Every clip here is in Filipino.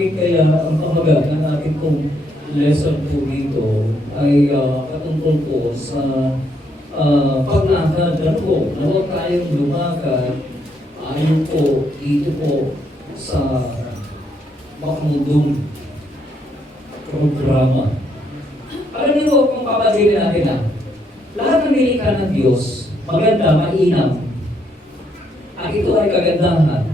Bakit kaya ang pamagat ng ating pong lesson po dito ay patungkol po sa paglakad na po, na huwag tayong lumakad ayon po dito po sa makmudong programa. Alam niyo kung papasilin natin lahat ng nilikha ng Diyos, maganda, mainam, at ito ay kagandahan.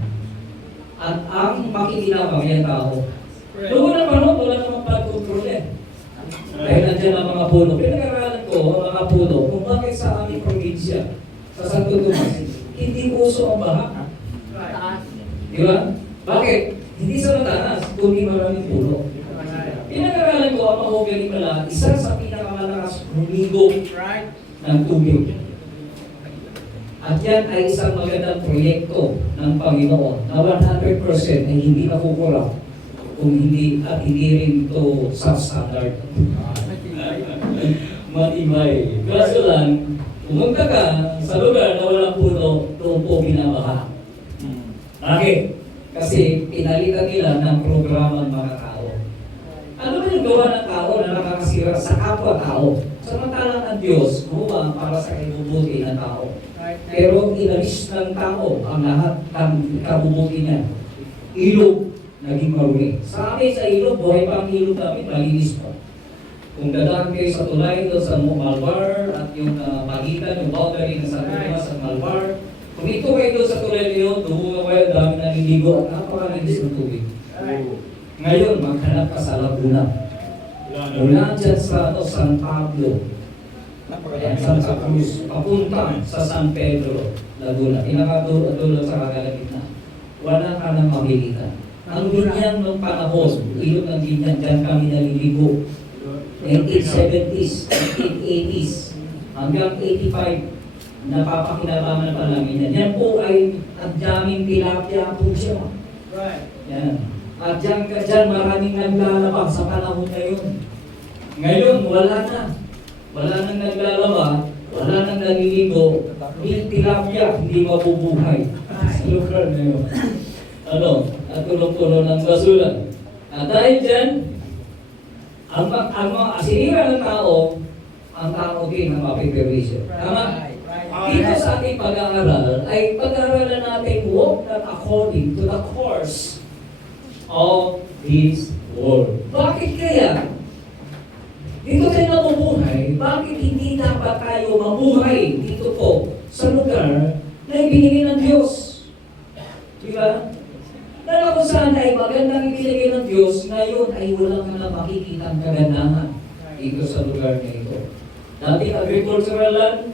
At ang makikinabang yan tao. Noong unang panahon, wala namang pag-control dahil nandiyan ang mga puno. Pinag-aralan ko ang mga puno kung bakit sa aming probinsya, sa Santo Tomas, hindi uso ang baha. Di ba? Bakit? Hindi sa mataas, kundi maraming puno. Pinag-aralan ko ang mahogany pala, isa sa pinakamalakas humigo ng tubig. At yan ay isang magandang proyekto ng Panginoon na 100% ay hindi nakukurang kung hindi at hindi rin ito substandard. Matibay. Kaso lang, pumunta ka sa lugar na walang puno, doon po binabaha. Bakit? Kasi pinalitan nila ng programa ng mga tao. Ano ba yung gawa ng tao na nakakasira sa kapwa-tao? Samantalang ang Diyos gumawa para sa ibubuti ng tao. Pero inalis ng tao ang lahat ng kabubuti niya. Ilog, naging marumi. Sa amin sa ilog, buhay pa ang ilog namin, malinis pa. Kung dadaan kayo sa tulay doon sa Malvar at yung pagitan, yung boundary ng Santo Tomas at Malvar, kung ito kayo doon sa tulay niyo, tumunga kayo, dami naliligo at napakalinis ng tubig. Ngayon, maghanap ka sa Laguna. Mula dyan sa San Pablo, Santa Cruz, papunta sa San Pedro, Laguna. Pinakadulo sa kagalagitna. Wala ka nang mabilitan. Ang binyan ng panahon, ilog ng binyan, dyan kami naliligo. 1970s, 1980s, hanggang 85, napapakinabangan pa namin yan. Yan po ay at daming tilapia po siya. Yan. At dyan maraming naglalaba sa panahon na yun. Ngayon, wala na. Wala nang naglalaba, wala nang naliligo, yung tilapia, hindi mabubuhay sa lugar na yun. At tulong-tulong ng basura. At dahil dyan, ang sinira ng tao, ang tao din ang mapiperwisyo. Tama? Dito sa ating pag-aaral, ay pag-aaralan natin walk not according to the course of this world. Bakit kaya? Dito tayo nabubuhay, bakit hindi dapat tayo mabuhay dito po sa lugar na ibinigay ng Diyos? Diba? Dahil kung saan ay magandang ibinigay ng Diyos, ngayon ay walang na makikita ang kagandahan dito sa lugar na ito. Dating agricultural land,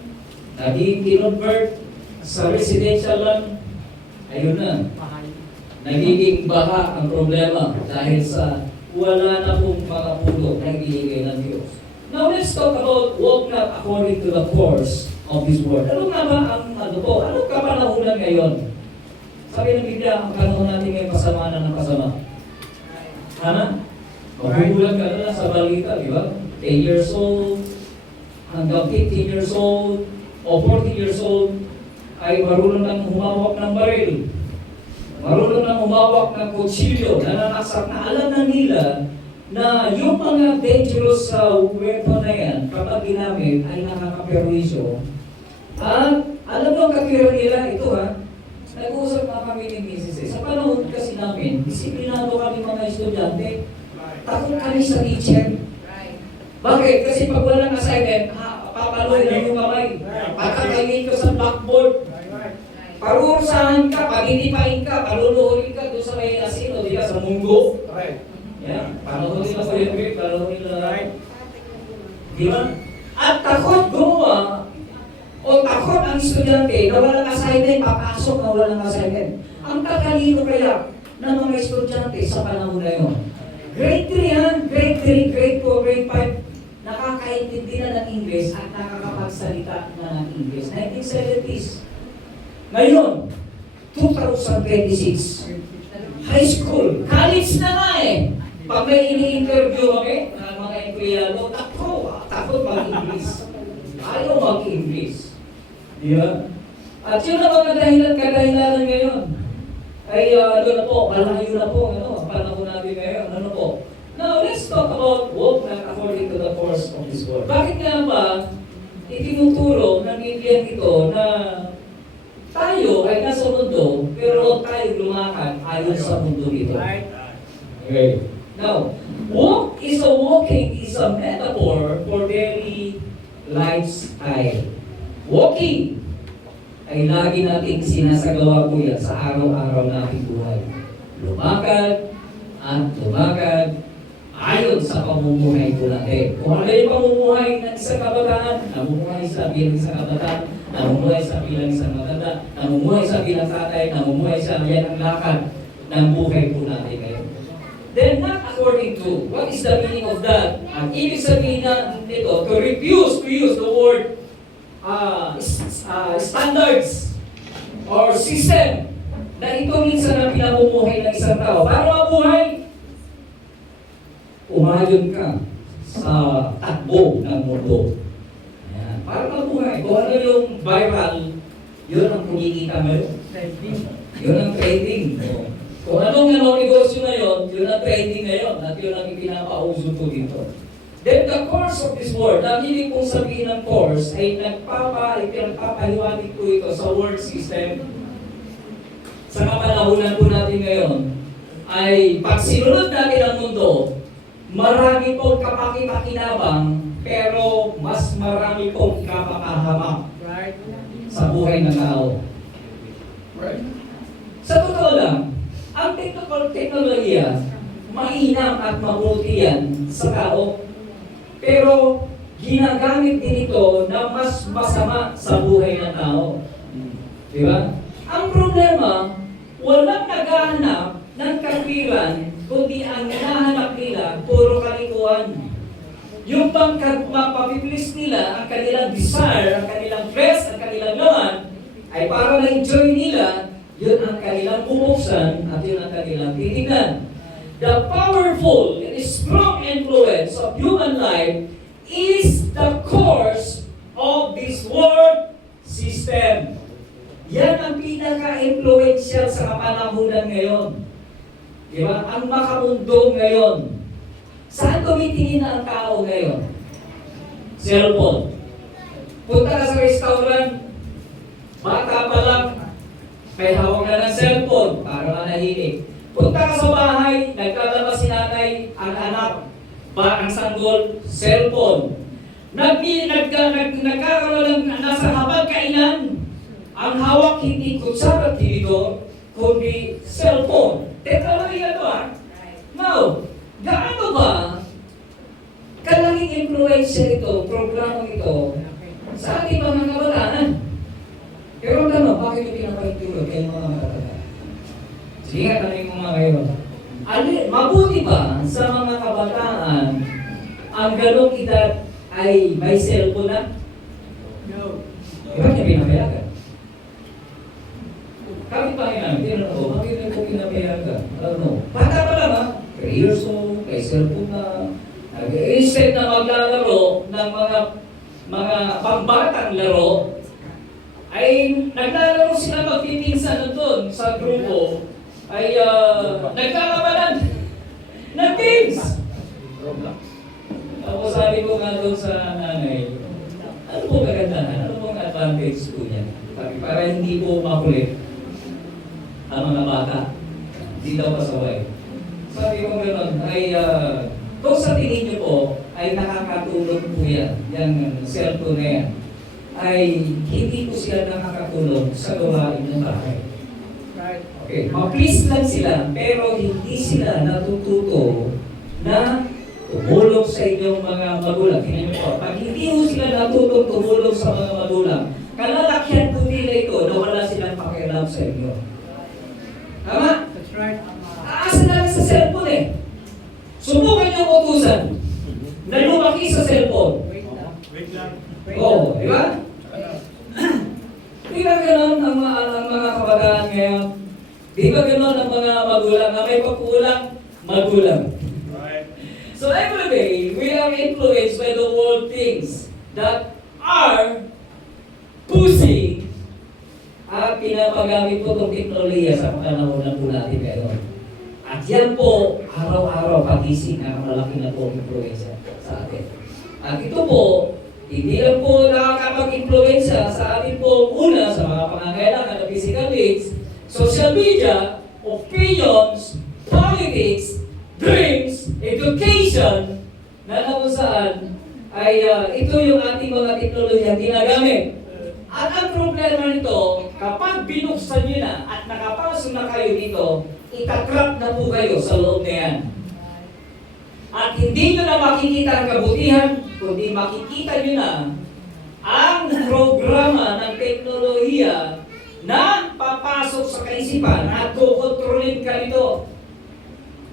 dating kinonvert sa residential land, ayun na. Nagiging baha ang problema dahil sa wala na pong mga puno na ibinigay ng Diyos. Now let's talk about walk not according to the course of this world. Ano nga ba ang Anong kapanahunan ngayon? Sabi ng Biblia, ang panahon natin ngayon pasama na ng pasama. Tama? Magugulat ka na sa balita, di ba? 10 years old, hanggang 15 years old, o 40 years old, ay marunong nang humawak ng baril. Marunong nang humawak ng kutsilyo, nananaksak na alam na nila na yung mga dangerous weapon na yan, kapag ginamit, ay nakakaperwisyo. At alam mo ang katira nila, ito nag-uusap na kami ni Mrs. Sa panahon kasi namin, disiplinado kami mga estudyante, takot kami sa teacher. Bakit? Kasi pag walang assignment, papaloy lang yung kamay. Patakayin ko sa blackboard. Parurusahan ka, paginipain ka, paluluhurin ka doon sa may asino, di ka sa munggo. Yan, panuhurin na po yung grade, panuhurin na right. Di ba? At takot gumawa, o takot ang estudyante na walang assignment, papasok na walang assignment. Ang tatalino kaya ng mga estudyante sa panahon na yun. Grade 3 grade 3, grade 4, grade 5, nakakaintindi na ng English at nakakapagsalita na ng English. 1970s. Ngayon, 2026, high school, college na nga Pag may ini-interview kami ng mga empleyado, takot mag-English. Ayaw mag-English. Di ba? At yun ang mga kadahilan ngayon. Ay, malayo na po, ang panahon natin natin ngayon. Ano po? Now, let's talk about walk not according to the course of this world. Bakit nga ba itinuturo ng Biblia ito na tayo ay nasa mundo, pero tayo lumakad ayon sa mundo nito? Okay. Now, walking is a metaphor for daily lifestyle. Walking ay lagi nating sinasagawa po yan sa araw-araw nating buhay. Lumakad at lumakad ayon sa pamumuhay po natin. Kung ano yung pamumuhay ng isang kabataan, namumuhay sa bilang isang kabataan, namumuhay sa bilang isang matanda, namumuhay sa bilang tatay, namumuhay sa yan ang lakad ng buhay po natin ngayon. Then not according to, what is the meaning of that? Ang ibig sabihin na nito, to refuse to use the word standards or system na ito minsan ang pinamumuhay ng isang tao. Para mabuhay, umayon ka sa takbo ng mundo. Ayan. Para mabuhay, kung ano yung viral, yun ang kumikita ngayon. Yun ang trading. Kung anong negosyo ngayon, yun ang trading ngayon at yun ang ipinapauso po dito. Then the course of this word, ang ibig pong sabihin ng course ay pinagpapahiwatig po ito sa word system. Sa kapanahunan po natin ngayon, ay pag sinunod natin ang mundo, marami pong kapakipakinabang, pero mas marami pong kapakahamak sa buhay ng tao. Sa totoo lang, ang teknolohiya, mainam at mabuti yan sa tao. Pero ginagamit din ito na mas masama sa buhay ng tao. Di ba? Ang problema, walang naghahanap ng katwiran, kundi ang hinahanap nila, puro kalikuan. Yung bang mapapipilis nila ang kanilang desire, ang kanilang flesh, ang kanilang laman, ay para na-enjoy nila, yun ang kanilang bubuksan at yun ang kanilang titignan. The powerful and strong influence of human life is the course of this world system. Yan ang pinaka-influential sa kapanahunan ngayon. Di ba? Ang makamundo ngayon. Saan tumitingin na ang tao ngayon? Cellphone. Punta ka sa restaurant, bata pa lang, may hawak na ng cellphone para manahimik. Punta ka sa bahay, naglalabas si nanay, ang anak, ang sanggol, cellphone. Nagkakaroon ng nasa habang kainan, ang hawak hindi kutsara dito, kundi cellphone. Teknolohiya ito Now, gaano ba kalaking influensya ito, programa ito, sa ating mga kabataan? Pero ano, bakit yung pinapalituro kayo mga kabataan? Sige nga, tanong mo mga kayo. Mabuti ba sa mga kabataan ang ganong edad ay may cellphone na? No. Bakit niya pinapayagan? Kapit pa kaya namin, tinanong ko, bakit niya po pinapayagan? Bata pa lang 3 years old, may cellphone na. Instead na maglalaro ng mga pambatang laro, ay naglalaro sila magpipinsan doon sa grupo, ay nagkakabalan ng games. Tapos sabi ko nga doon sa nanay, ano po kagandahan? Ano pong advantage po niya? Para hindi po makulit ang mga bata. Hindi daw pasaway. Sabi ko gano'n, ay kung sa tingin niyo po, ay nakakatulong po yan, yung cellphone na yan, ay hindi po sila nakakatulong sa gawain ng bahay. Okay, ma-please lang sila, pero hindi sila natututo na tumulong sa inyong mga magulang. Tingnan niyo po, pag hindi po sila natutong tumulong sa mga magulang, kalalakyan po nila ito na wala silang pakialam sa inyo. Tama? That's right. Aasa na lang sa cellphone eh. Subukan niyo utusan na lumaki sa cellphone. Wait lang. Oo, di ba? Di ba gano'n ang mga kabataan ngayon? Di ba gano'n ang mga magulang na may pagkulang? Magulang. So every day, we are influenced by the world things that are pushing at pinapagamit po itong teknolohiya sa panahon na po natin ngayon. At At yan po, araw-araw pagising ang malaki na po influensya sa atin. At ito po, hindi lang po nakakapag-influensya sa atin po una sa mga pangangailangan na physical needs, social media, opinions, politics, dreams, education, na kung saan ay ito yung ating mga teknolohiya ginagamit. At ang problema nito, kapag binuksan nyo na at nakapasok na kayo dito, itatrap na po kayo sa loob na yan. At hindi nyo na makikita ang kabutihan, kundi makikita nyo na ang programa ng teknolohiya na papasok sa kaisipan at kukontrolin ka nito.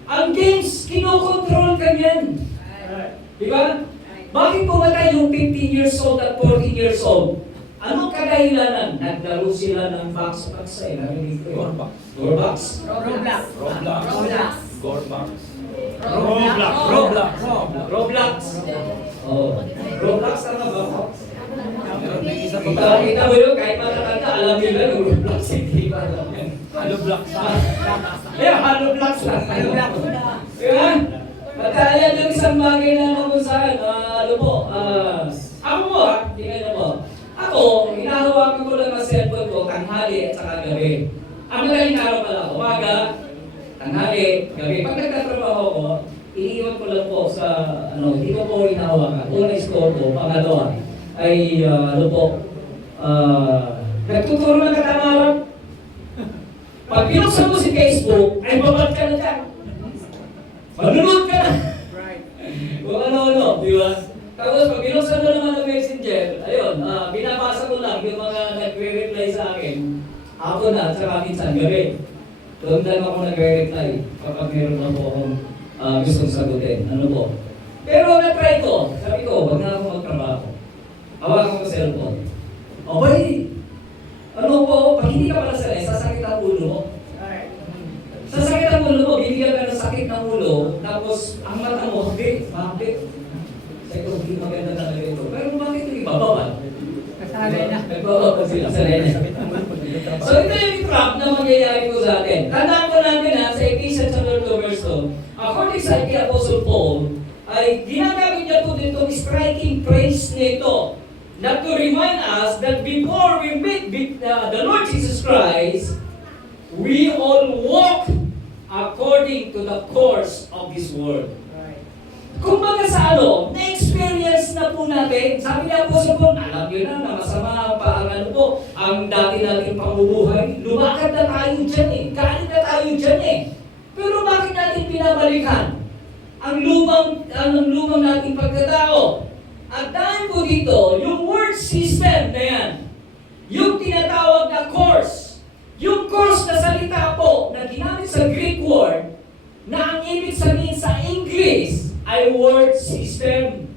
Ang games, kinokontrol ka yan. Di ba? Bakit pumatay yung 15 years old at 14 years old? Anong kadahilanan? Naglaro sila ng box eh. Gorbox. Gorbox? Roblox. Roblox. Gorbox. Roblox. Oh. Roblox ano ba? Meron may isa pa ba? Kita mo yun, kahit matatanda, alam nila yung Roblox. Hindi ba alam yan? Halo Blocks. Kaya Halo Blocks lang. Diba? At yan yung isang bagay na kung saan, ano po, ako po tingnan niyo po. Ako, hinahawakan ko lang ang cellphone ko, tanghali at saka gabi. Ang madaling araw pala, umaga, tanghali, gabi. Pag nagtatrabaho ko, iniiwan ko lang po sa, hindi ko po hinahawakan. Una store ko, pangalawa, ay, nagtuturo ng katamaran. Pag pinuksan mo si Facebook, ay babad ka na dyan. Manunod ka na. Kung ano-ano, di ba? Tapos pag binuksan mo naman ng messenger, ayun, binabasa ko lang yung mga nagre-reply sa akin. Ako na, at saka minsan gabi. Doon lang ako nagre-reply kapag meron na po akong gustong sagutin. Ano po? Pero na-try ko. Sabi ko, wag na ako magtrabaho. Hawakan ko cellphone. Okay. Ano po, pag hindi ka pala sanay, sasakit ang ulo mo. Sasakit ang ulo mo, bibigyan ka ng sakit ng ulo, tapos ang mata mo, bakit? Sabi ko, hindi maganda talaga ito. Pero bakit ito ibabawal? Kasanay na. Nagbabawal sila, sanay na. So ito yung trap na mangyayari po sa atin. Tandaan ko natin sa Ephesians chapter 2 verse 2, according sa kay Apostle Paul, ay ginagamit niya po dito striking phrase nito na to remind us that before we meet the Lord Jesus Christ, we all walk according to the course of this world. Kung baga sa na-experience na po natin, sabi niya po sa Paul, alam niyo na masama pa ang dati nating pamumuhay. Lumakad na tayo dyan kain na tayo dyan Pero bakit natin pinabalikan ang lumang nating pagkatao? At dahil po dito, yung word system na yan, yung tinatawag na course, yung course na salita po na ginamit sa Greek word, na ang ibig sabihin sa English ay word system.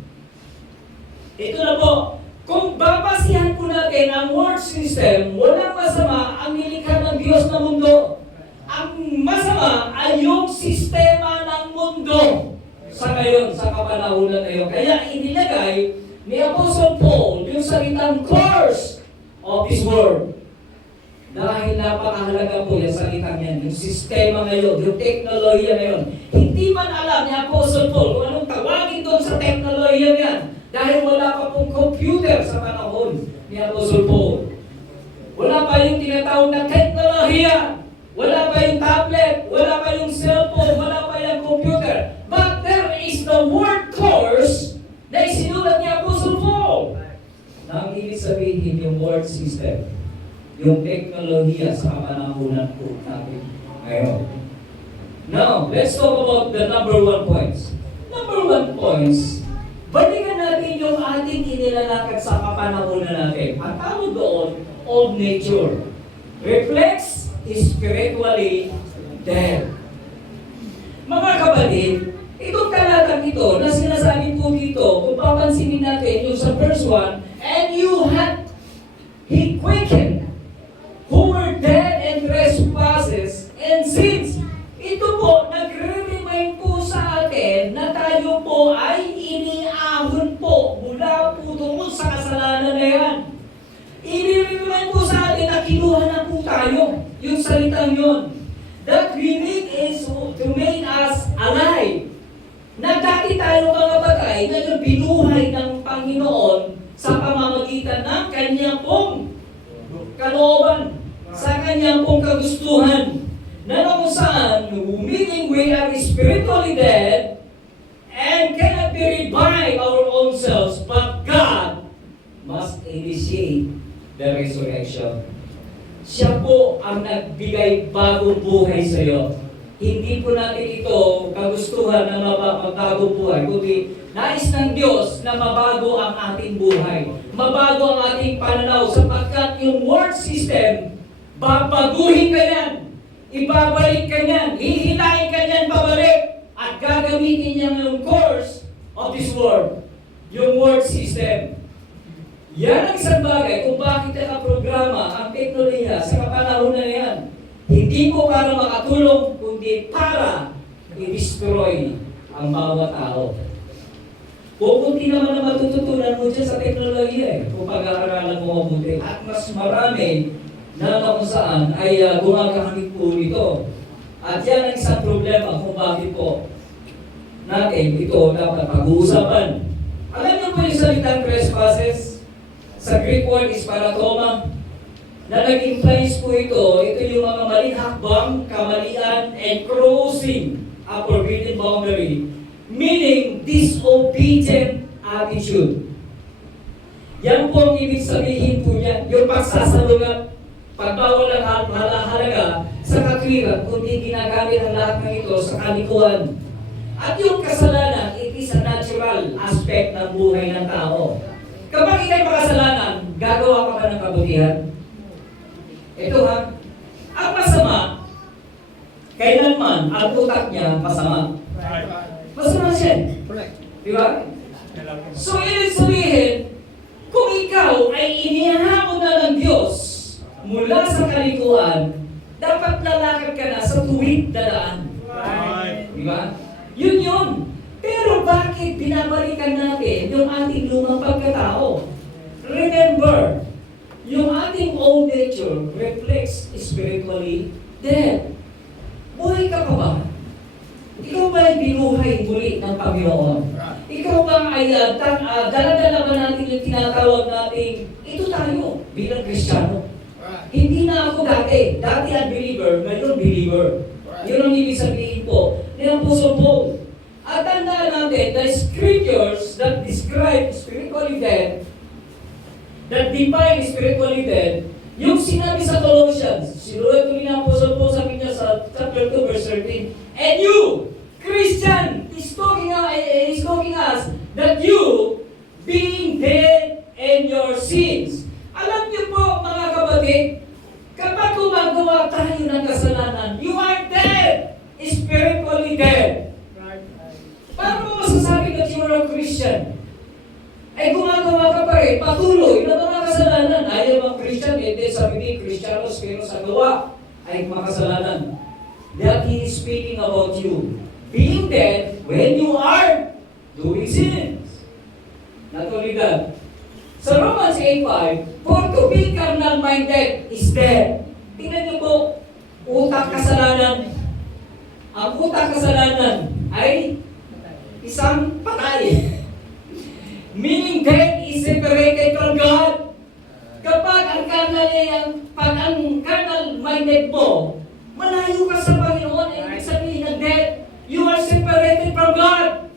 Ito na po, kung babasihan po natin ang word system, walang masama ang nilikha ng Diyos na mundo. Ang masama ay yung sistema ng mundo sa ngayon, sa kapanahunan ngayon. Kaya inilagay ni Apostle Paul yung salitang course of this world. Dahil napakahalaga po yung salitang yan, yung sistema ngayon, yung teknolohiya ngayon. Hindi man alam ni Apostle Paul kung anong tawagin doon sa teknolohiya yan. Dahil wala pa pong computer sa panahon ni Apostle Paul. Wala pa yung tinatawag na teknolohiya. Wala pa yung tablet, wala pa yung cellphone, wala pa yung computer. But there is the word course na isinulat ni Apostle Paul. Na ang ibig sabihin yung word system, yung teknolohiya sa kapanahunan po natin ngayon. Now, let's talk about the number 1 points. Number 1 points, balikan natin yung ating inilalakad sa kapanahunan natin. Ang tawag doon, old nature. Reflects spiritually dead. Mga kapatid, itong talatang ito na sinasabi po dito, kung papansinin natin yung sa verse 1, and you had He quickened who were dead in trespasses and sins. Ito po, nagre-remind po sa atin na tayo po ay iniahon po mula po doon sa kasalanan na yan. I-remind po sa atin na kinuha na po tayo yung salitang yun. that we need is to make us alive. Na dati tayo mga patay, ngayon binuhay ng Panginoon sa pamamagitan ng kanyang pong kalooban, sa kanyang pong kagustuhan, na kung saan, meaning we are spiritually dead and cannot be revived our own selves, but God must initiate the resurrection. Siya po ang nagbigay bagong buhay sa iyo. Hindi po natin ito kagustuhan na mapapagbago buhay, kundi nais ng Diyos na mabago ang ating buhay. Mabago ang ating pananaw sapagkat yung world system, babaguhin ka yan, ibabalik ka yan, hihilain ka yan pabalik, at gagamitin niya yung course of this world, yung world system. Yan ang isang bagay kung bakit nakaprograma ang teknolohiya sa kapanahon na yan. Hindi po para makatulong, kundi para i-destroy ang bawat tao. Kukunti naman na matututunan mo dyan sa teknolohiya kung pag-aaralan mo mabuti. At mas marami na kung saan ay gumagamit po nito. At yan ang isang problema kung bakit po natin ito dapat pag-uusapan. Alam niyo po yung salitang trespasses? Sa Greek word is paratoma. Na nag-implies po ito yung mga maling hakbang, kamalian, and crossing a forbidden boundary, meaning disobedient attitude. Yan po ang ibig sabihin po niya, yung pagsasalungat, pagbawal ng halaga sa katwiran, kundi ginagamit ang lahat ng ito sa kalikuan. At yung kasalanan, it is a natural aspect ng buhay ng tao. Kapag ikay makasalanan, gagawa ka ba ng kabutihan? Ito ha, ang masama, kailanman ang utak niya masama. Masama siya. Di ba? So, ibig sabihin, kung ikaw ay inihahamon na ng Diyos mula sa kalikuan, dapat lalakad ka na sa tuwid na daan. Di ba? Yun yun. Pero bakit binabalikan natin yung ating lumang pagkatao? Remember, yung ating old nature reflects spiritually dead. Buhay ka pa ba? Ikaw ba ay binuhay muli ng Panginoon? Ikaw ba ay dala-dala ba natin yung tinatawag natin, ito tayo bilang Kristiyano? Hindi na ako dati unbeliever, ngayon believer. Yun ang ibig sabihin po ni Apostle Paul. At tandaan natin, the scriptures that describe spiritually dead, that define spiritually dead, yung sinabi sa Colossians, sinulat ko ni Apostle Paul sa kanya sa chapter 2 verse 13, and you, Christian, is talking us that you, being dead in your sins. Alam niyo po mga kapatid, kapag gumagawa tayo ng kasalanan, you are dead, spiritually dead. Paano mo masasabi that you are a Christian? Ay gumagawa ka pa rin, patuloy na mga kasalanan. Ayaw ang Christian, hindi sabi ni Kristiyanos, pero sa gawa ay makasalanan. That he is speaking about you. Being dead when you are doing sins. Not only that. Sa Romans 8:5, for to be carnal-minded is dead. Tingnan niyo po, utak kasalanan. Ang utak kasalanan ay isang patay. Meaning death is separated from God. Kapag ang carnal-minded mo, malayo ka sa Panginoon, ibig sabihin ng death, you are separated from God.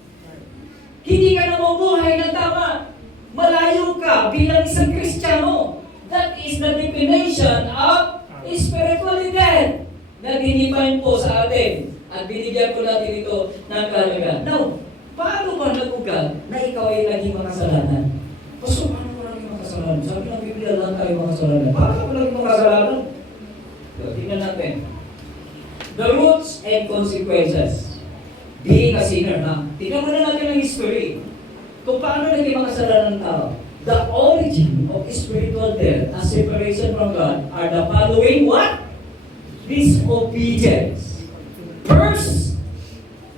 Hindi ka na mabuhay ng tama. Malayo ka bilang isang Kristiyano. That is the definition of spiritually dead na dinifine po sa atin. At binigyan po natin ito ng kahalaga. Now, paano ba nagugat na ikaw ay naging makasalanan? Paso, paano mo naging makasalanan? Sabi ng Biblia lang tayo makasalanan. Paano mo naging makasalanan? So, tingnan natin. The roots and consequences. Being a sinner, ha? Tingnan muna natin ang history. Kung paano naging makasalanan ng tao. The origin of spiritual death and separation from God are the following what? Disobedience. First,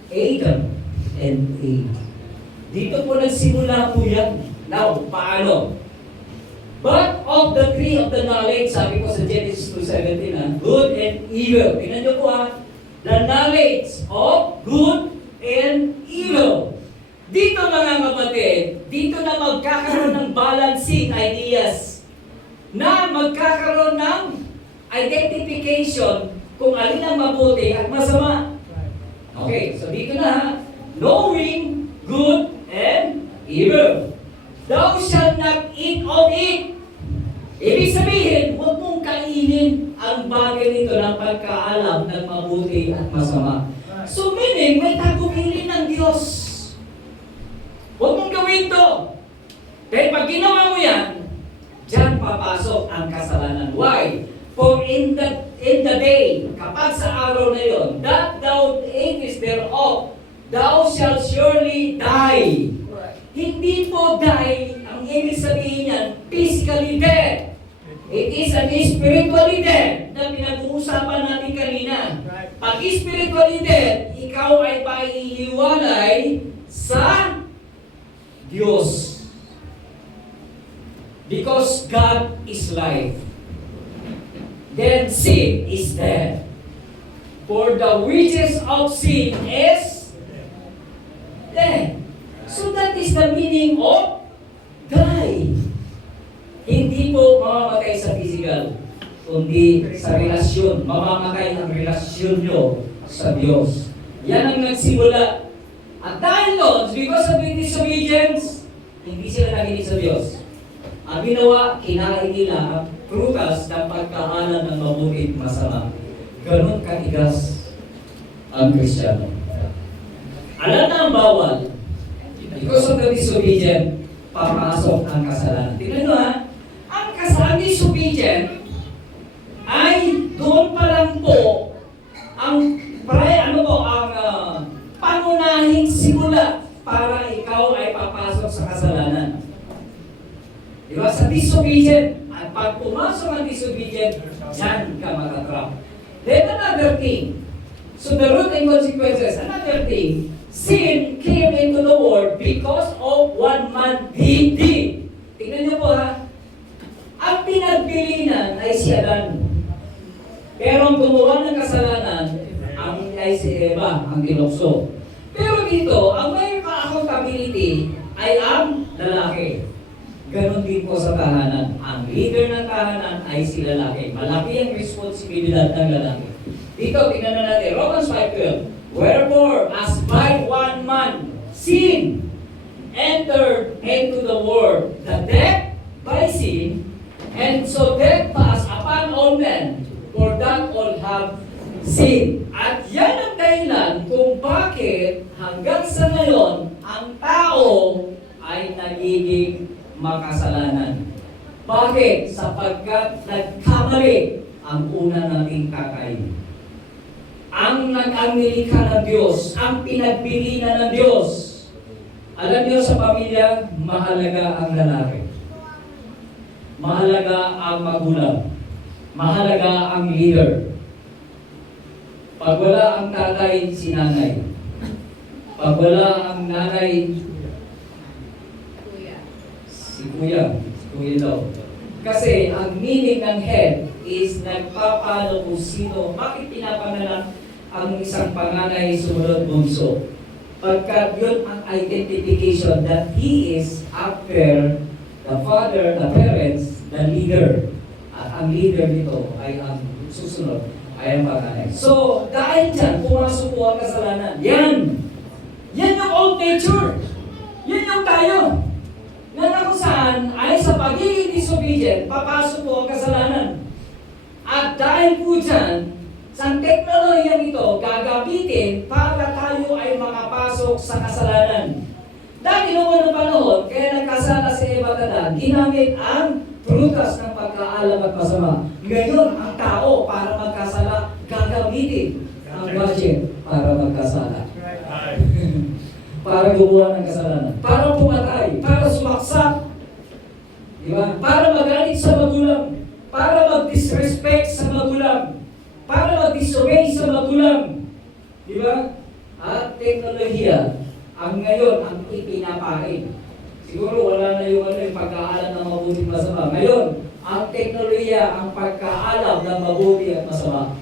Adam and Eve. Dito po nagsimula po yan. Now, paano? But of the tree of the knowledge, sabi ko sa Genesis 2:17, good and evil. Tingnan niyo po ha, the knowledge of good and evil. Dito mga kapatid, dito na magkakaroon ng balancing ideas na magkakaroon ng identification kung alin ang mabuti at masama. Okay, so dito na ha, knowing good and evil. Thou shalt not eat of it. Ibig sabihin, huwag mong kainin ang bagay nito ng pagkaalam ng mabuti at masama. So meaning, may tagubilin ng Diyos. Huwag mong gawin to. Dahil pag ginawa mo yan, diyan papasok ang kasalanan. Why? For in the day, kapag sa araw na yon, that thou eatest thereof, thou shalt surely die. Hindi po die, ang ibig sabihin yan, physically dead. It is an spiritually dead na pinag-uusapan natin kanina. Pag spiritually dead, ikaw ay paiiwalay sa Diyos. Because God is life. Then sin is death. For the wages of sin is death. So that is the meaning of die. Hindi po mamamatay sa physical, kundi sa relasyon. Mamamatay ang relasyon nyo sa Diyos. Yan ang nagsimula. At dahil doon, because of disobedience, hindi sila nakinig sa Diyos. Ang ginawa, kinain nila ang prutas ng pagkaalam ng mabuti at masama. Ganon katigas ang Kristiyano. Alam na ang bawal. Because of the disobedient, papasok ang kasalanan. Tingnan nyo ha, ang kasalanan disobedient ay doon pa lang po ang pangunahing simula para ikaw ay papasok sa kasalanan. Diba? Sa disobedient, at pag pumasok ang disobedient, dyan ka matatrap. Then another thing, so the root and consequences, another thing, sin came into the world because of one man did. Tingnan niyo po ha, ang pinagbilinan ay si Adan. Pero ang gumawa ng kasalanan, ay si Eva, ang tinukso. Pero dito, ang may accountability ay ang lalaki. Ganon din po sa tahanan. Ang leader ng tahanan ay si lalaki. Malaki ang responsibilidad ng lalaki. Dito, tingnan na natin, Romans 5:12. Wherefore, as by one man sin entered into the world, the death by sin, and so death passed upon all men, for that all have sin. At yan ang dahilan kung bakit hanggang sa ngayon, ang tao ay nagiging makasalanan. Bakit? Sapagkat nagkamali ang una nating kakain. Ang nag-amilikha ng Diyos, ang pinagbilinan ng Diyos. Alam niyo sa pamilya, mahalaga ang lalaki. Mahalaga ang magulang. Mahalaga ang leader. Pag wala ang tatay, si nanay. Pag wala ang nanay, si kuya daw. Kasi ang meaning ng head is nagpapalo kung sino, bakit pinapangalan ang isang panganay sumunod bunso. Pagkat yun ang identification that he is after the father, the parents, the leader. At ang leader nito ay ang susunod, ay ang panganay. So, dahil dyan, pumasok po ang kasalanan. Yan yung old nature. Yan yung tayo. Na kung saan ay sa pagiging disobedient, papasok po ang kasalanan. At dahil po dyan, sa teknolohiyang ito, gagamitin para tayo ay makapasok sa kasalanan. Dahil noong unang panahon, kaya nagkasala si Eva at Adan, ginamit ang prutas ng pagkaalam at masama. Ngayon, ang tao para magkasala, gagamitin ang budget para magkasala. Para gumawa ng kasalanan, para pumatay, para sumaksak, di ba? Para magalit sa magulang, para mag-disrespect sa magulang, para mag-disobey sa magulang, di ba? At teknolohiya, ang ngayon, ang ipinapain. Siguro wala na yung pagkaalam ng mabuti at masama. Ngayon, ang teknolohiya, ang pagkaalam ng mabuti at masama.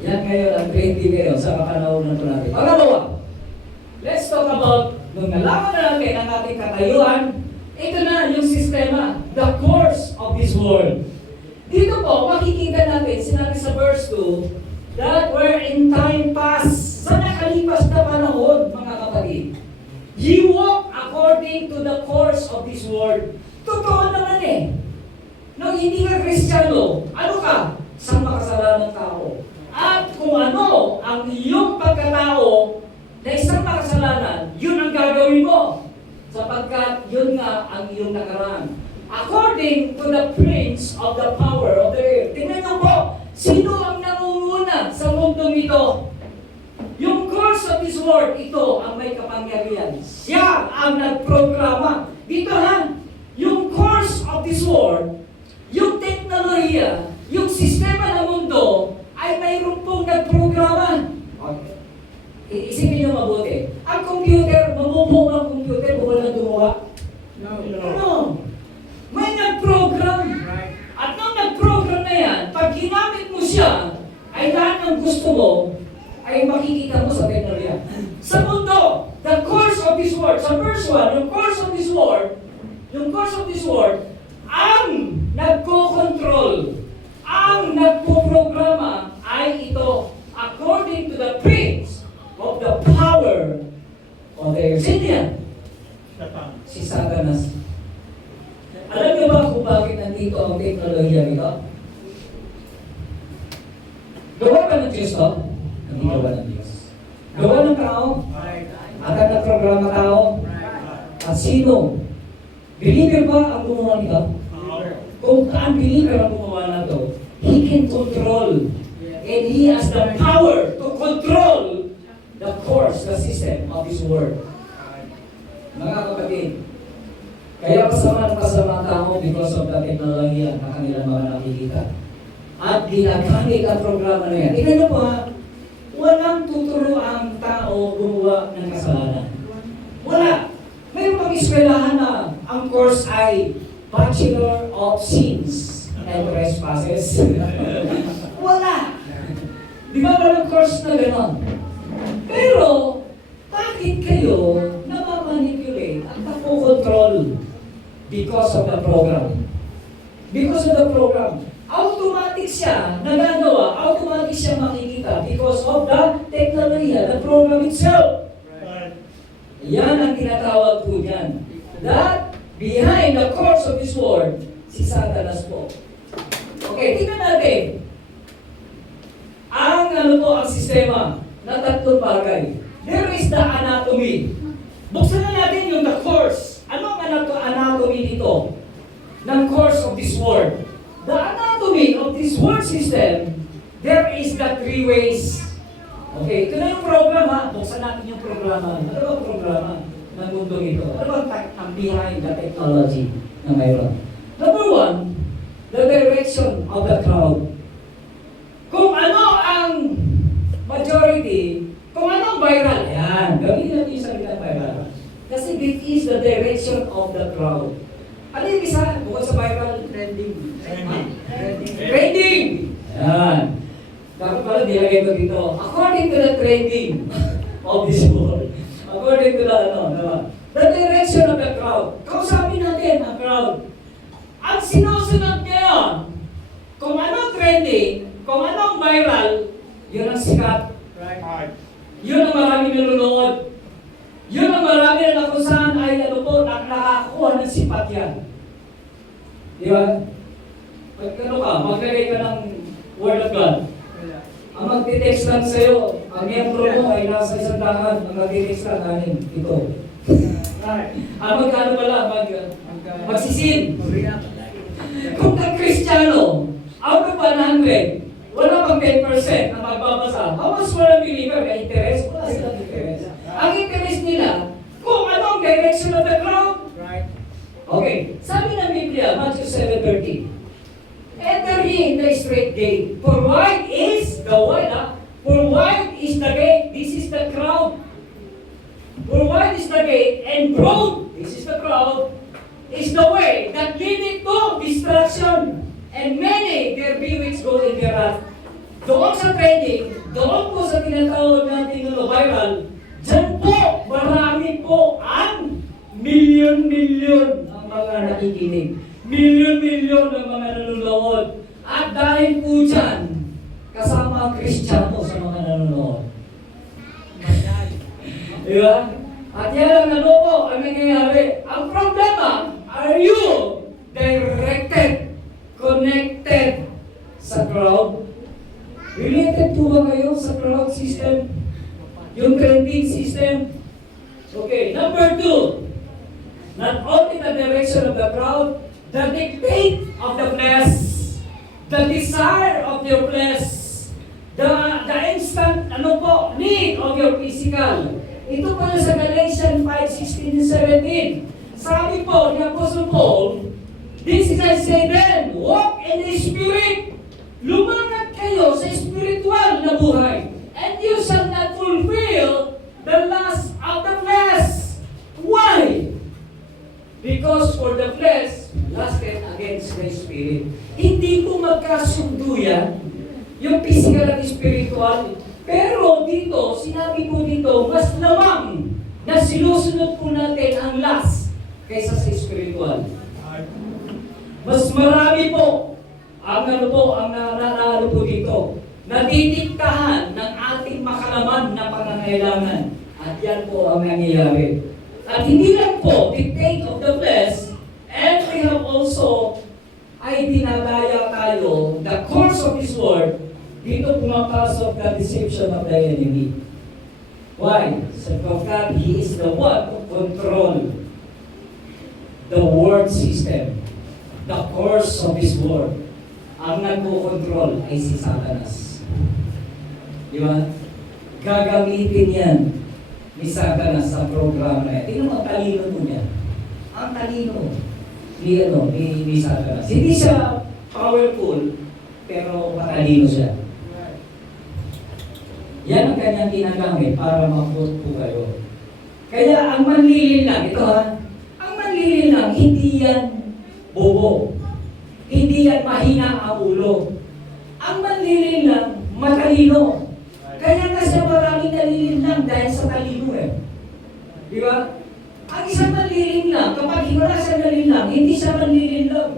Yan ngayon ang trending ngayon sa kapanahon na ito natin. Pangalawa, let's talk about, nung nalaman na natin ang ating katayuan, ito na yung sistema, the course of this world. Dito po, makikita natin, sinabi sa verse 2, that were in time past, sa nakalipas na panahon, mga kapatid, ye walk according to the course of this world. Totoo naman eh. Nung hindi ka Kristiyano, ano ka? Isang makasalanang tao. At kung ano ang iyong pagkatao na isang makasalanan, yun ang gagawin mo. Sapagkat yun nga ang iyong nakaraan. According to the prince of the power of the air. Tingnan niyo po, sino ang nangunguna sa mundong ito? Yung course of this world, ito ang may kapangyarihan. Siya ang nagprograma. Dito ha, yung course of this world, yung teknolohiya, yung sistema ng mundo, ay mayroon pong nagprograma. Okay. Isipin niyo mabuti. Ang computer, mabubuo ang computer kung walang gumawa? No. May nag-program. At nung nag-program na yan, pag ginamit mo siya, ay lahat ng gusto mo, ay makikita mo sa teknolohiya. Sa mundo, the course of this world, sa verse 1, yung course of this world, ang nagko-control, ang nagpo-programa ay ito, according to the prince of the power of the air. Sino yan? Si Satanas. Alam niyo ba kung bakit nandito ang teknolohiya nito? Gawa ba ng Diyos to? Hindi gawa ng Diyos. Gawa ng tao? At ang nagprograma tao? At sino? Believer ba ang gumawa nito? Kung ang believer ang gumawa na ito, he can control. And he has the power to control the course, the system of this world. Mga kapatid, kaya pasama tao because of the technology na kanilang mga nakikita. At ginagamit ang programa na yan. Tingnan niyo po ha, walang tuturo ang tao gumawa ng kasalanan. Wala. Mayroon pang eskwelahan na ang course ay Bachelor of Sins and Trespasses. Wala. Di ba walang course na gano'n? Pero, bakit kayo napamanipulate at napokontrol because of the program? Because of the program. Automatic siya nagagawa, automatic siya makikita because of the technology, the program itself. Yan ang tinatawag po niyan. That behind the course of this world, si Satanas po. Okay, tingnan natin. Ang sistema na tatlong bagay. There is the anatomy. Buksan na natin yung the course. Ano ang anatomy dito? Ng course of this world. The anatomy of this world system, there is the three ways. Okay, ito na yung program ha. Buksan natin yung programa. Ano ba ang programa ng mundo ito? Ano ba ang behind the technology na mayroon? Number one, the direction of the crowd. Kung ano ang majority, kung ano ang viral, yan, gawin natin yung salitang viral. Kasi this is the direction of the crowd. Ano yung isa? Bukod sa viral, trending. Trending! Yan. Dapat pala nilagay ko dito. According to the trending of this world. According to the the direction of the crowd. Kausapin natin ang crowd. Ang sinusunod ngayon, kung anong trending, kung anong viral, yun ang sikat. Yun ang maraming nanonood. Yun ang marami na kung saan ay nakakakuha ng simpatya. Di ba? Pag maglagay ka ng Word of God. Ang magtitext lang sa'yo, ang miyembro mo ay nasa isang dahan, ang magtitext lang namin, ito. Magkano pala, magsisin. Kung ka Kristiyano, out of 100, wala pang 10% na magbabasa. How much walang believer? May interest? Wala silang interest. Ang interest nila, kung anong direction of the crowd. Okay, sabi ng Biblia, Matthew 7:30, enter ye in the straight gate, for wide is the gate, this is the crowd. For wide is the gate, and broad, this is the crowd, is the way that leadeth to destruction, and many there be which go in thereat. doon sa training, doon po sa tinatawag natin viral, dyan po, marami po ang milyon-milyon ang mga nakikinig. Milyon-milyon ang mga nanonood. At dahil po dyan, kasama ang Kristiyano sa mga nanonood. Diba? At yan ang ano po, ang nangyayari. Ang problema, are you directed, connected sa crowd? Related po ba kayo sa crowd system? Yung trending system? Okay, number 2. Not only the direction of the crowd, the dictate of the flesh, the desire of your flesh, the instant need of your physical. Ito pala sa Galatians 5:16 and 17. Sabi po ni Apostle Paul, this is I say then, walk in the Spirit. Lumangat kayo sa spiritual na buhay, and you shall not fulfill the lust of the flesh. Why? Because for the flesh, lusted against the spirit. Hindi po magkasundo yan, yung physical at spiritual. Pero dito, sinabi po dito, mas lamang na sinusunod po natin ang lust kaysa sa spiritual. Mas marami po ang nanalo po dito. Nadidiktahan ng ating makalaman na pangangailangan. At yan po ang nangyayari. At hindi lang po dictate of the flesh, and we have also ay dinadaya tayo the course of His Word. Dito pumapasok the deception of the enemy. Why? Sapagkat He is the one to control the word system, the course of His Word. Ang nagpo-control ay si Satanas. Di ba? Gagamitin yan ni Satanas sa programa na yan. Tingnan mo ang talino mo niya. Ang talino ni Satanas. Hindi siya powerful, pero matalino siya. Yan ang kanyang ginagamit para ma-vote po kayo. Kaya ang manlilin lang, ito ha, ang manlilin lang, hindi yan bobo. Hindi yan mahina ang ulo. Ang manlilin lang, matalino. Kaya nga siya maraming nalilin lang dahil sa talino eh. Di ba? Ang isang manlilin lang, kapag wala siya nalilin lang, hindi siya manlilin lang.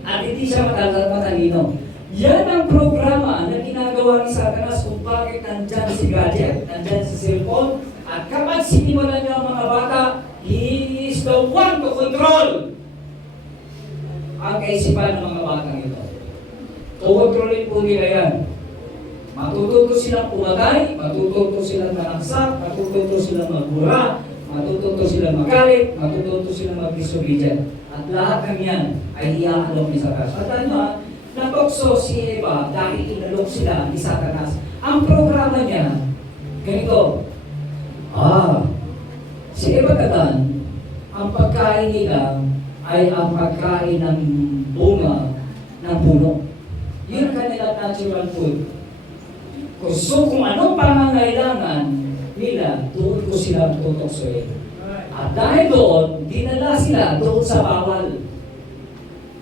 At hindi siya matalino. Yan ang programa na ginagawa ni Satanas kung bakit nandyan si gadget, nandyan si cellphone, at kapag sinimulan niya ang mga bata, he is the one to control ang kaisipan ng mga batang ito. Kukontrolin po nila yan. Matututo silang pumatay, matututo silang manaksak, matututo silang magbura, matututo silang magalit, matututo silang mag-disobedient. At lahat ng yan ay iaalok ni Satanas. At ano, natokso si Eva dahil inalok sila ni Satanas. Ang programa niya, ganito, si Eva Katan, ang pagkain nila ay ang pagkain ng bunga ng puno. Yun ang kanilang natural food. So kung anong pangangailangan nila, doon ko sila tutoksoin. At dahil doon, dinala sila doon sa bawal.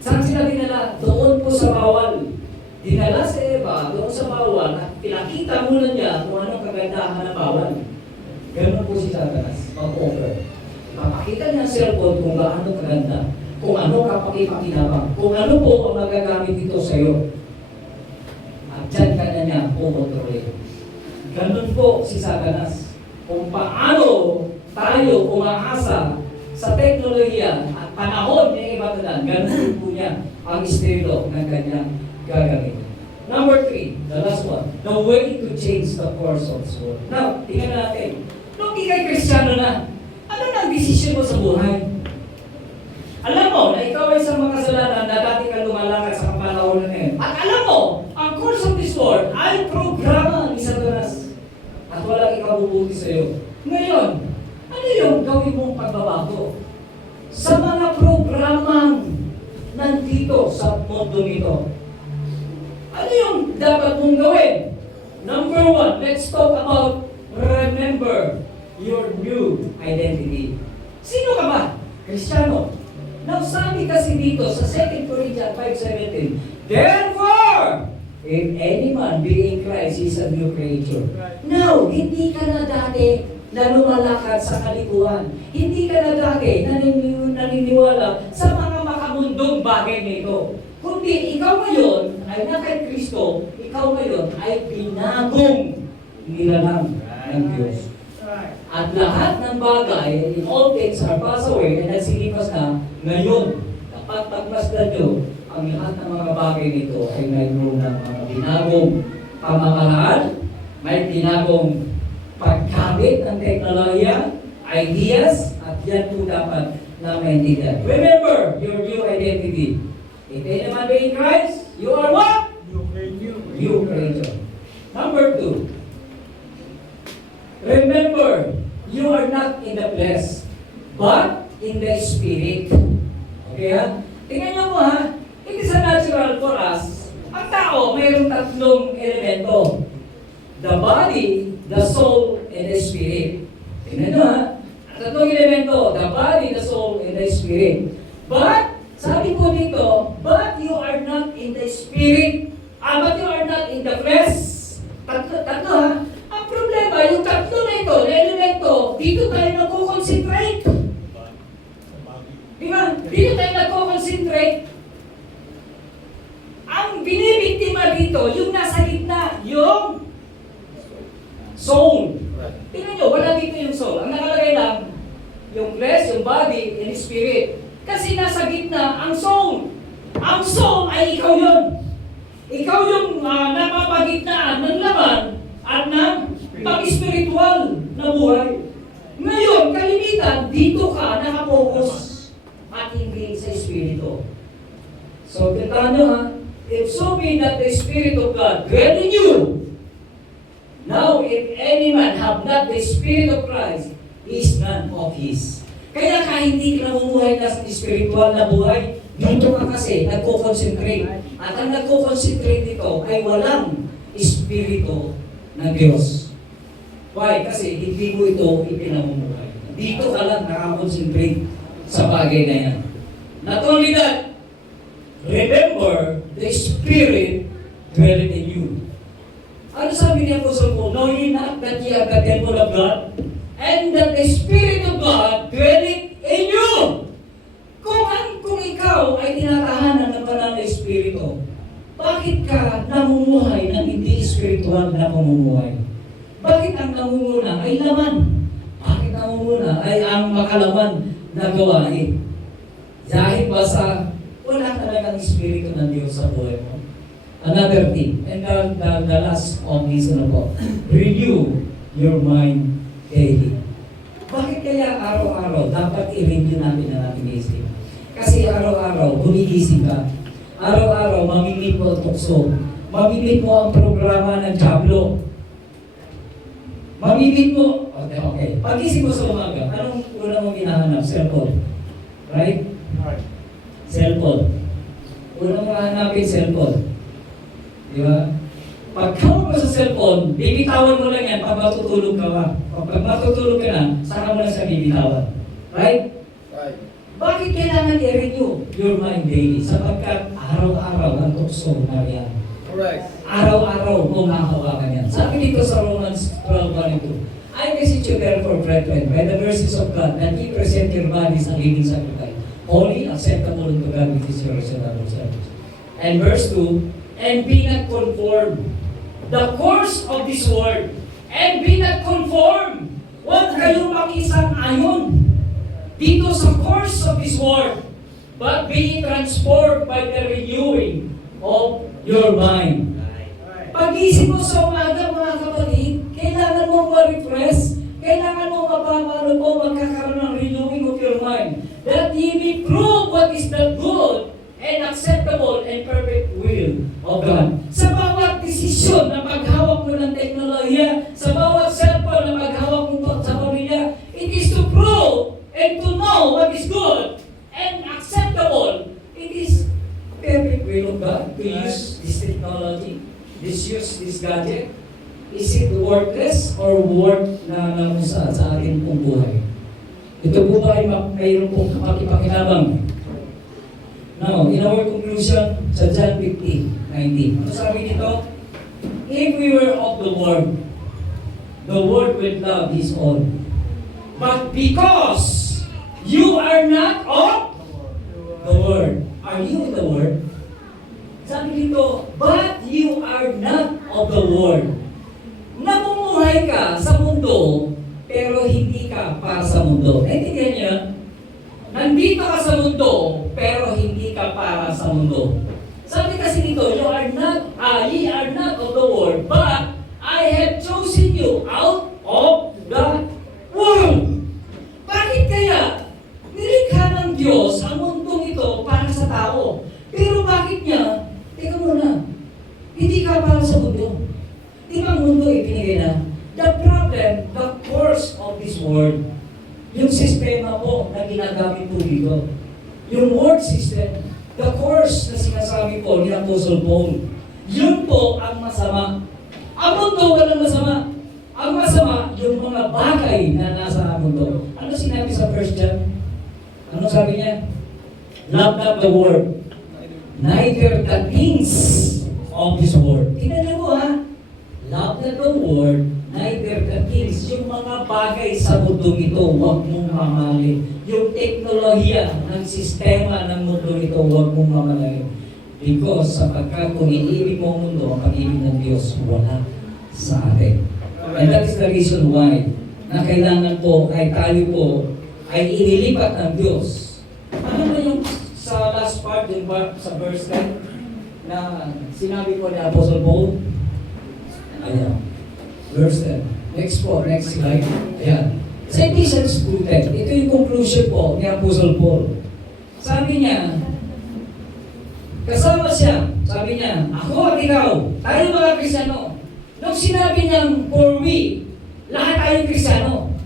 Saan sila dinala? Doon po sa bawal. Dinala si Eva doon sa bawal at pinakita muna niya kung anong kagandahan ng bawal. Ganun po si Satanas, mag-offer. Papakita niya ang cellphone kung gaano kaganda, kung ano kapakipakinabang, kung ano po ang magagamit dito sa iyo. At dyan ka na niya pumotrole. Ganun po si Satanas. Kung paano tayo umaasa sa teknolohiya at panahon ni Ibatadan, ganun po niya ang estilo ng kanyang gagawin. Number 3, the last one, the way to change the course of the world. Now, tingnan natin. Nung ikay Kristiyano na, ano na ang desisyon mo sa buhay? Alam mo na ikaw ay isang makasalanan na dati kang lumalakad sa kapanahonan na yun. At alam mo, ang course of this world ay programa ni Satanas. At walang ikabubuti sa iyo. Ngayon, ano yung gawin mong pagbabago? Sa mga programang nandito sa mundo nito, ano yung dapat mong gawin? Number 1, let's talk about remember your new identity. Sino ka ba? Kristiyano. Now, sabi kasi dito sa 2 Corinthians 5:17, therefore, If any man be in Christ, he is a new creature. Now, hindi ka na dati na lumalakad sa kalikuan. Hindi ka na dati naniniwala sa mga makamundong bagay nito. Kundi ikaw ngayon ay na kay Kristo, ikaw ngayon ay binagong nilalang ng Diyos. At lahat ng bagay, all things are passed away, na nagsilipas na ngayon. Kapag pagmasdan nyo, ang lahat ng mga bagay nito ay mayroon ng mga binagong pamamaraan, may binagong paggamit ng teknolohiya, ideas, at yan po dapat na maintindihan. Remember your new identity. If any man be in Christ, you are what? New creature. Number 2. Remember, you are not in the flesh, but in the Spirit. Okay ha? Tingnan nyo mo ha, it is a natural for us. Ang tao, mayroong tatlong elemento. The body, the soul, and the spirit. Tingnan nyo ha, tatlong elemento, the body, the soul, and the spirit. But, sabi po dito, but you are not in the spirit, but you are not in the flesh. Tatlo ha. Ang problema, yung tatlo na ito, na elemento, dito tayo nagko-concentrate. Di ba? Dito tayo nagko-concentrate. Ang binibiktima dito, yung nasa gitna, yung soul. Tingnan nyo, wala dito yung soul. Ang nakalagay lang, yung flesh, yung body, and spirit. Kasi nasa gitna, ang soul. Ang soul ay ikaw yun. Ikaw yung napapagitnaan ng laman at ng pag-spiritual na buhay. Ngayon, kalimitan, dito ka nakapokus at hindi sa Espiritu. So, kita nyo ha, if so be that the Spirit of God dwell in you, now if any man have not the Spirit of Christ, he is none of his. Kaya ka hindi ka namumuhay na sa spiritual na buhay, dito ka kasi nagko-concentrate. At ang nagko-concentrate dito ay walang Espiritu ng Diyos. Why? Kasi hindi mo ito ipinamumuhay. Dito ka lang nakakonsentrate sa bagay na yan. Not only that, remember, the Spirit dwelling in you. Ano sabi niya po sa Paul? Know ye not that ye are the temple of God? And that the Spirit of God dwelling in you. Kung ikaw ay tinatahanan ng banal na Espiritu, bakit ka namumuhay ng hindi spiritual na pamumuhay? Bakit ang namumuna ay laman? Bakit namumuna ay ang makalaman na gawain? Dahil ba sa wala talagang Espiritu ng Diyos sa buhay mo? Another thing, and the last of this, renew your mind daily. Bakit kaya araw-araw dapat i-renew natin ang ating isip? Kasi araw-araw, gumigising ka. Araw-araw, mamimit mo ang tukso. Mamimit mo ang programa ng Diablo. Mamimit mo, okay. Pag-isip mo sa umaga, anong una mong hinahanap? Cellphone. Right? Cellphone. Una mong hahanapin, cellphone. Di ba? Pagkawag mo sa cellphone, bibitawan mo lang yan pag matutulog ka ba? Pag matutulog ka na, saka mo lang siya bibitawan. Right? Bakit kailangan i-renew your mind daily? Sapagkat araw-araw ang tukso na yan. Correct. Araw-araw mo mahahawakan yan. Sabi dito sa Romans 12:1-2, I beseech you therefore, brethren, by the mercies of God, that ye present your bodies a living sacrifice, holy, acceptable unto God, which is your reasonable service. And verse 2, and be not conformed the course of this world, and be not conformed. Huwag kayong makisang-ayon dito sa course of this world, but be transformed by the renewing of your mind. Pag-isip mo sa umaga, mga kapatid, kailangan mo ma-refresh, kailangan mo magkakaroon ng renewing of your mind, that ye may prove what is the good and acceptable and perfect will of God. Sa bawat desisyon na paghawak mo ng teknolohiya, sa bawat cellphone na paghawak mo sa pamilya, it is to prove and to know what is good and acceptable. It is perfect will of God to use this technology, this gadget. Is it worthless or worth na sa ating pong buhay? Ito po ba ay mayroon pong kapakipakinabang? Now, in our conclusion, Sa John 15:19. Ano sabi dito? If we were of the world will love his own. But because you are not of the world. Are you in the world? Sabi dito, but you are not of the world. Namumuhay ka sa mundo, pero hindi ka para sa mundo. Naintindihan niyo? Nandito ka sa mundo, pero hindi ka para sa mundo. Sabi kasi dito, ye are not of the world, but I have chosen you out of the world. Bakit kaya? Nilikha ng Diyos ang mundong ito para sa tao. Pero bakit niya? Teka muna, hindi ka para sa mundo. Di ba ang mundo ibinigay na? The problem, the course of this world, yung sistema po na ginagamit po dito, yung world system, the course na sinasabi po ni Apostle Paul, yun po ang masama. Ang mundo walang masama. Ang masama, yung mga bagay na nasa mundo. Ano sinabi sa 1 John? Ano sabi niya? Love not the world, neither the things of this world. Tingnan niyo po ha. Love not the world, neither the things. Yung mga bagay sa mundo ito, huwag mong mamahalin. Yung teknolohiya ng sistema ng mundo ito, huwag mong mamahalin. Because sapagkat kung iibig mo ang mundo, ang pag-ibig ng Diyos wala sa atin. And that is the reason why na kailangan po ay tayo po ay inilipat ng Diyos. Ano ba yung sa last part, yung sa verse 10 na sinabi po ni Apostle Paul? Ayan. Verse 10. Next po, next slide. Ayan. Sa Ephesians 2:10, ito yung conclusion po ni Apostle Paul. Sabi niya, kasama siya, sabi niya, ako at ikaw, tayo mga Kristiyano. Nung sinabi niyang, for we, lahat tayo Kristiyano.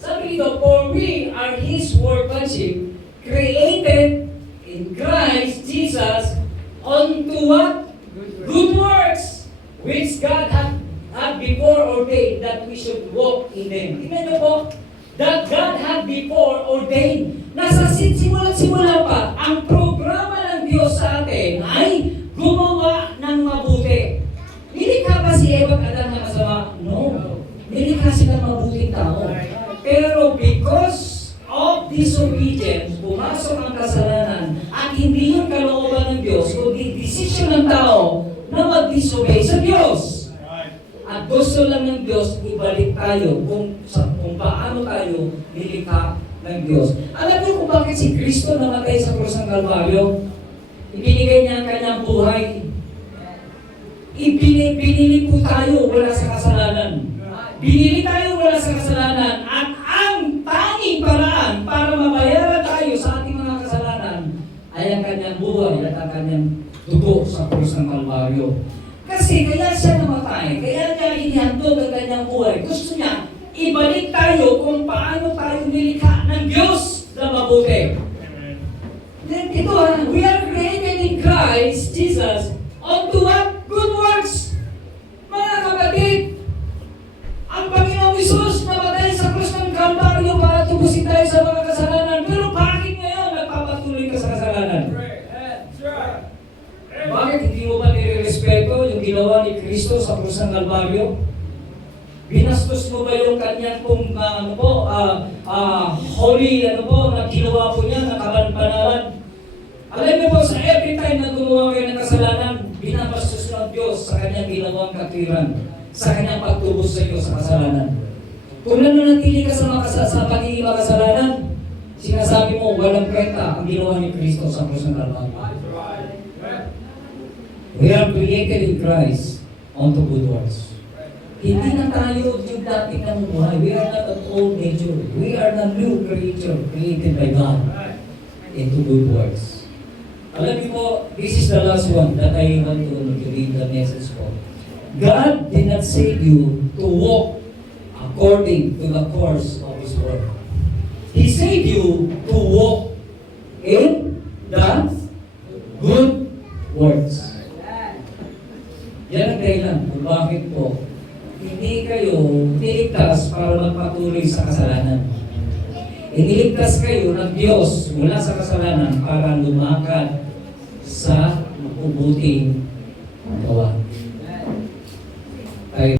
Sabi dito, for we are His workmanship, created in Christ Jesus unto what? Good works, which God had before ordained that we should walk in them. Tingnan niyo po, that God had before ordained. Nasa simula pa, ang programa ng Diyos sa atin ay gumawa ng mabuti. Nilikha ba si Eva at Adan na masama? No. Nilikha silang mabuting tao. Pero because of disobedience, pumasok ang kasalanan at hindi yung kalooban ng Diyos, kundi desisyon ng tao na mag-disobey sa Diyos. At gusto lang ng Diyos, ibalik tayo kung paano tayo nilikha ng Diyos. Alam niyo kung bakit si Kristo namatay sa krus ng Kalbaryo? Ibinigay niya ang kanyang buhay. Binili po tayo wala sa kasalanan. Binili tayo wala sa kasalanan. At ang tanging paraan para mabayaran tayo sa ating mga kasalanan ay ang kanyang buhay at ang kanyang dugo sa krus ng Kalbaryo. Kasi kaya siya namatay, kaya niya inihandog ang kanyang buhay. Gusto niya ibalik tayo kung paano tayo nilikha ng Diyos na mabuti. Ito we are created in Christ Jesus unto what? Good works. Mga kapatid, ang Panginoong Isus namatay sa krus ng Kalbaryo para tubusin tayo sa mga kasalanan. Pero bakit ngayon nagpapatuloy ka sa kasalanan? Bakit hindi mo ba nire-respeto yung ginawa ni Kristo sa krus ng Kalbaryo? Binastos mo ba yung kanyang pong holy na ginawa po niya na kaban-banalan? Alam niyo po, sa every time na gumawa kayo ng kasalanan, binabastos ng Diyos sa kanyang ginawang katwiran, sa kanyang pagtubos sa iyo sa kasalanan. Kung nananatili ka sa pagiging makasalanan, sinasabi mo, walang kwenta ang ginawa ni Kristo sa krus ng Kalbaryo. We are created in Christ unto good works. Hindi na tayo yung dating namumuhay. We are not an old nature. We are the new creature created by God into good works. Alam niyo po, this is the last one that I want to read the message po. God did not save you to walk according to the course of His word. He saved you to walk in the good works. Yan ang dahilan kung bakit po hindi kayo niligtas para magpatuloy sa kasalanan. Iniligtas kayo ng Diyos mula sa kasalanan para lumakad sa mabubuting gawa.